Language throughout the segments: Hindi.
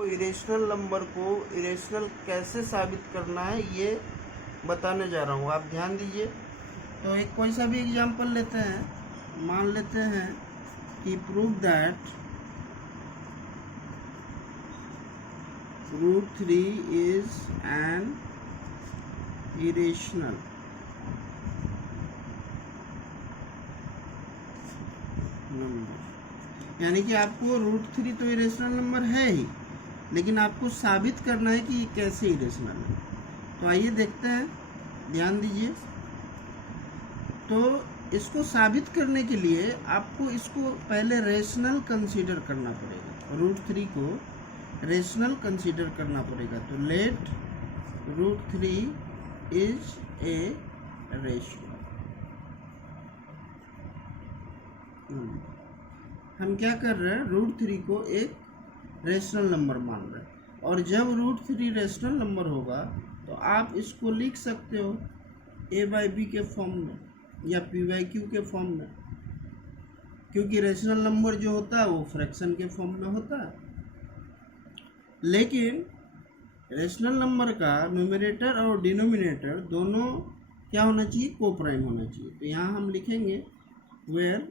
आपको इरेशनल नंबर को इरेशनल कैसे साबित करना है ये बताने जा रहा हूँ, आप ध्यान दीजिए। तो एक कोई सा भी एग्जांपल लेते हैं, मान लेते हैं कि prove that √3 is an irrational number. यानी कि आपको √3 तो इरेशनल नंबर है ही, लेकिन आपको साबित करना है कि ये कैसे इरेशनल है। तो आइए देखते हैं, ध्यान दीजिए। तो इसको साबित करने के लिए आपको इसको पहले रेशनल कंसीडर करना पड़ेगा, √3 को रेशनल कंसीडर करना पड़ेगा। तो लेट √3 इज ए रेशनल। हम क्या कर रहे हैं, √3 को एक रेशनल नंबर मान रहे हैं, और जब √3 रेशनल नंबर होगा तो आप इसको लिख सकते हो a/b के फॉर्म में या p/q के फॉर्म में, क्योंकि रेशनल नंबर जो होता है वो फ्रैक्शन के फॉर्म में होता है। लेकिन रेशनल नंबर का न्यूमरेटर और डिनोमिनेटर दोनों क्या होना चाहिए, कोप्राइम होना चाहिए। तो यहाँ हम लिखेंगे where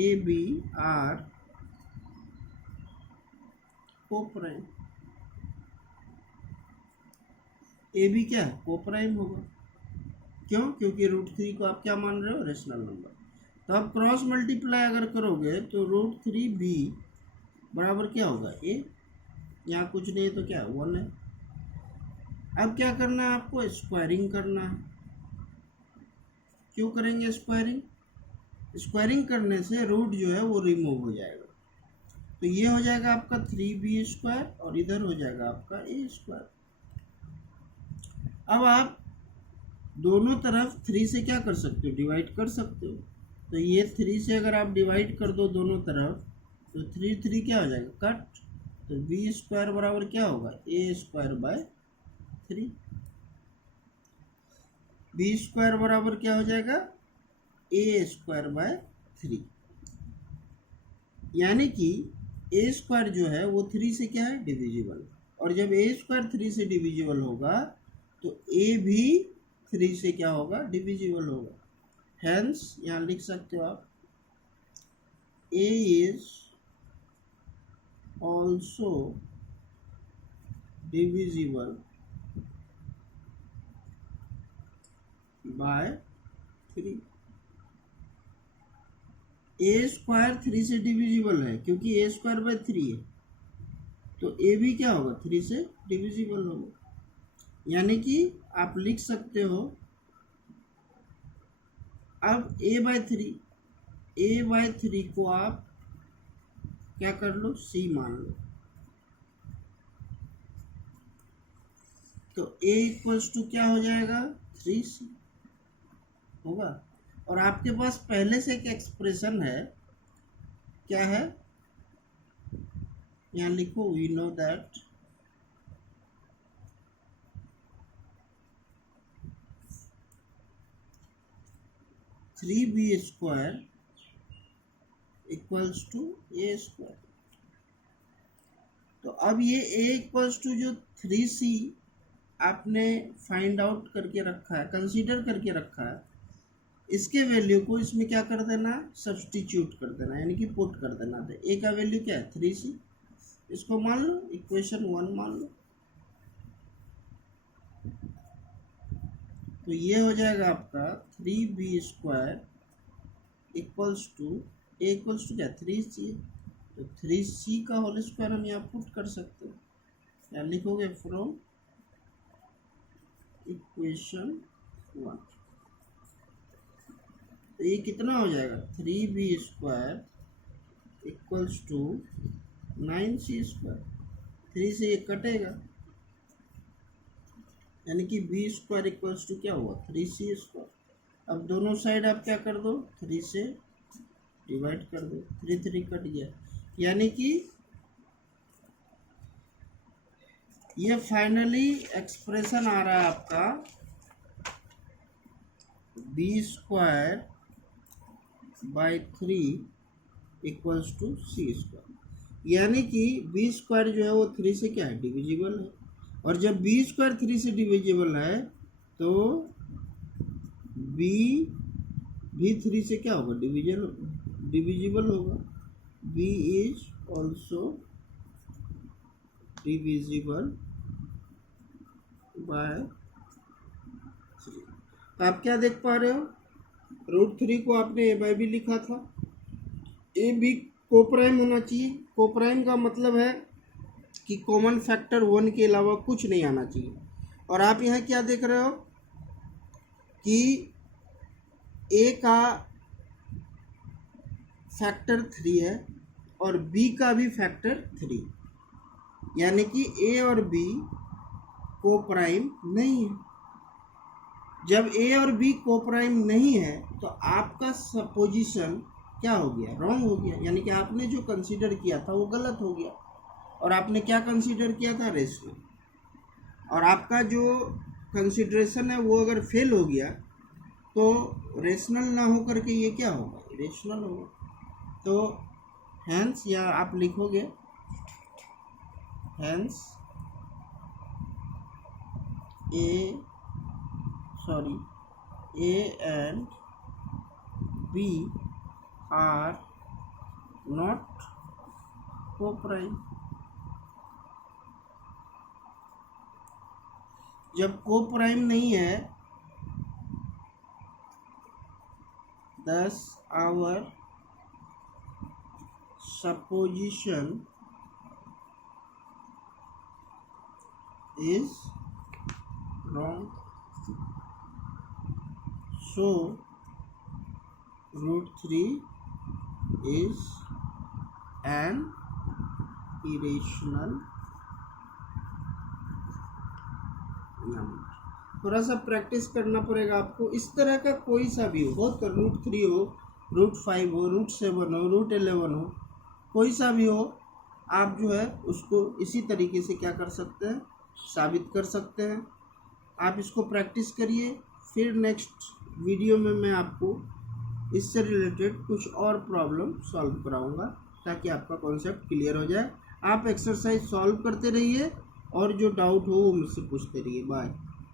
a/b are coprime. a/b क्या है, कोप्राइम होगा। क्यों? क्योंकि √3 को आप क्या मान रहे हो, रेशनल नंबर। तो अब क्रॉस मल्टीप्लाई अगर करोगे तो √3b बराबर क्या होगा, a। यहाँ कुछ नहीं है तो क्या 1 है। अब क्या करना है, आपको स्क्वायरिंग करना है। क्यों करेंगे स्क्वायरिंग? स्क्वायरिंग करने से रूट जो है वो रिमूव हो जाएगा। तो ये हो जाएगा आपका 3b² और इधर हो जाएगा आपका a²। अब आप दोनों तरफ 3 से क्या कर सकते हो, डिवाइड कर सकते हो। तो ये 3 से अगर आप डिवाइड कर दो दोनों तरफ तो 3 क्या हो जाएगा, कट। तो b² बराबर क्या होगा, a²/3। b² बराबर क्या हो जाएगा, a²/3। यानी कि a² जो है वो 3 से क्या है, डिविजिबल। और जब a² 3 से डिविजिबल होगा तो a भी 3 से क्या होगा, डिविजिबल होगा। हेंस यहाँ लिख सकते हो आप a is also divisible by 3। a² 3 से डिविजिबल है क्योंकि a²/3 है, तो a भी क्या होगा, 3 से डिविजिबल होगा। यानी कि आप लिख सकते हो अब a/3 को आप क्या कर लो, c मान लो। तो a = क्या हो जाएगा, 3c होगा। और आपके पास पहले से एक एक्सप्रेशन है, क्या है, यहाँ लिखो, we know that (3b² = a²। तो अब ये a जो 3c आपने फाइंड आउट करके रखा है, कंसीडर करके रखा है, इसके वैल्यू को इसमें क्या कर देना, सब्सटीट्यूट कर देना, यानी कि पुट कर देना। तो a का वैल्यू क्या है, 3c। इसको मान लो इक्वेशन 1 मान लो। तो ये हो जाएगा आपका 3b² = a क्या, 3c। तो 3c का होल स्क्वायर हम यहाँ पुट कर सकते हैं। यहाँ लिखोगे फ्रॉम इक्वेशन 1। तो ये कितना हो जाएगा, 3b² = 9c²। 3 से ये कटेगा, यानी कि b² क्या हुआ, 3c²। अब दोनों साइड आप क्या कर दो, 3 से डिवाइड कर दो, 3 कट गया। यानी कि ये फाइनली एक्सप्रेशन आ रहा है आपका b²/3 = c²। यानी कि बी स्क्वायर जो है वो 3 से क्या है, डिविजिबल है। और जब बी स्क्वायर 3 से डिविजिबल है तो बी भी 3 से क्या होगा, डिविजिबल होगा। B is also divisible by 3। तो आप क्या देख पा रहे हो, √3 को आपने ए बाई बी लिखा था, ए बी कोप्राइम होना चाहिए। कोप्राइम का मतलब है कि कॉमन फैक्टर 1 के अलावा कुछ नहीं आना चाहिए। और आप यहाँ क्या देख रहे हो कि ए का फैक्टर 3 है और बी का भी फैक्टर 3, यानी कि ए और बी कोप्राइम नहीं है। जब ए और बी कोप्राइम नहीं है तो आपका सपोजिशन क्या हो गया, रॉन्ग हो गया, यानी कि आपने जो कंसीडर किया था वो गलत हो गया। और आपने क्या कंसीडर किया था, रेशनल। और आपका जो कंसीडरेशन है वो अगर फेल हो गया तो रेशनल ना हो करके ये क्या होगा, इरेशनल होगा। तो हैंस, या आप लिखोगे hence A and B are not coprime. जब कोप्राइम नहीं है, thus our supposition is wrong. So √3 is an irrational number. थोड़ा सा प्रैक्टिस करना पड़ेगा आपको। इस तरह का कोई सा भी हो, बहुत कर, √3 हो, √5 हो, √7 हो, √11 हो, कोई सा भी हो, आप जो है उसको इसी तरीके से क्या कर सकते हैं, साबित कर सकते हैं। आप इसको प्रैक्टिस करिए, फिर नेक्स्ट वीडियो में मैं आपको इससे रिलेटेड कुछ और प्रॉब्लम सॉल्व कराऊंगा ताकि आपका कॉन्सेप्ट क्लियर हो जाए। आप एक्सरसाइज सॉल्व करते रहिए और जो डाउट हो वो मुझसे पूछते रहिए। बाय।